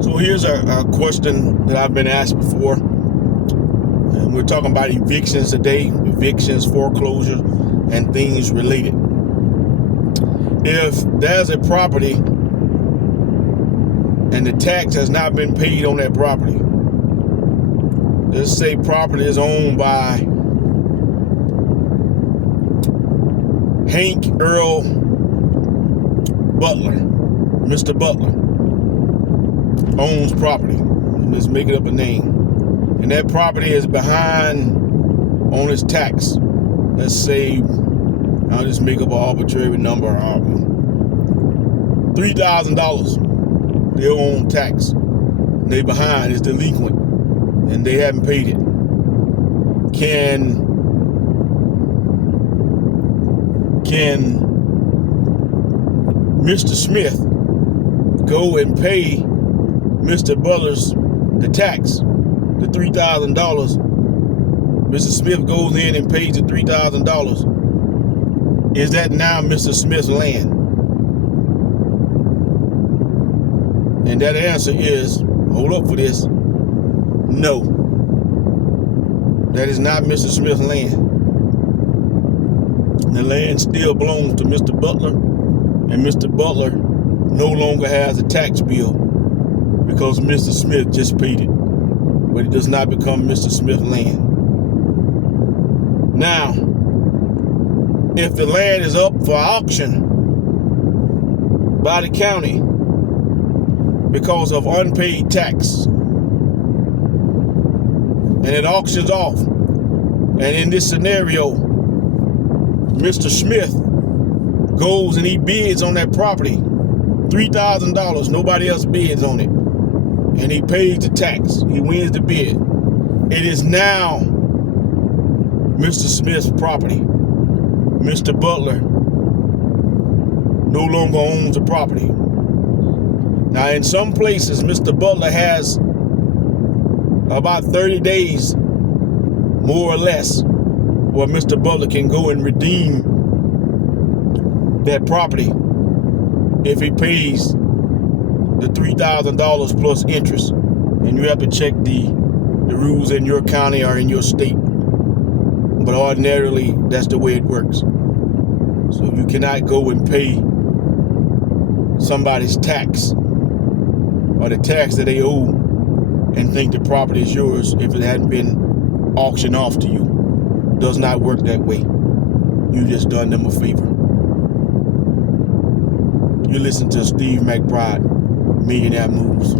So here's a question that I've been asked before. And we're talking about evictions today, evictions, foreclosures, and things related. If there's a property and the tax has not been paid on that property, let's say property is owned by Hank Earl Butler. Mr. Butler owns property. Let's make it up a name. And that property is behind on its tax. Let's say, I'll just make up an arbitrary number. $3,000. They own tax. They behind, it's delinquent, and they haven't paid it. Can Mr. Smith go and pay Mr. Butler's the tax, the $3,000? Mr. Smith goes in and pays the $3,000. Is that now Mr. Smith's land? And that answer is, hold up for this, no. That is not Mr. Smith's land. The land still belongs to Mr. Butler, and Mr. Butler no longer has a tax bill because Mr. Smith just paid it. But it does not become Mr. Smith's land. Now, if the land is up for auction by the county because of unpaid tax, and it auctions off, and in this scenario, Mr. Smith goes and he bids on that property, $3,000, nobody else bids on it, and he pays the tax, he wins the bid. It is now Mr. Smith's property. Mr. Butler no longer owns the property. Now, in some places, Mr. Butler has about 30 days, more or less, where Mr. Butler can go and redeem that property if he pays the $3,000 plus interest. And you have to check the rules in your county or in your state. But ordinarily, that's the way it works. So you cannot go and pay somebody's tax or the tax that they owe and think the property is yours if it hadn't been auctioned off to you. It does not work that way. You just done them a favor. You listen to Steve McBride, Millionaire Moves.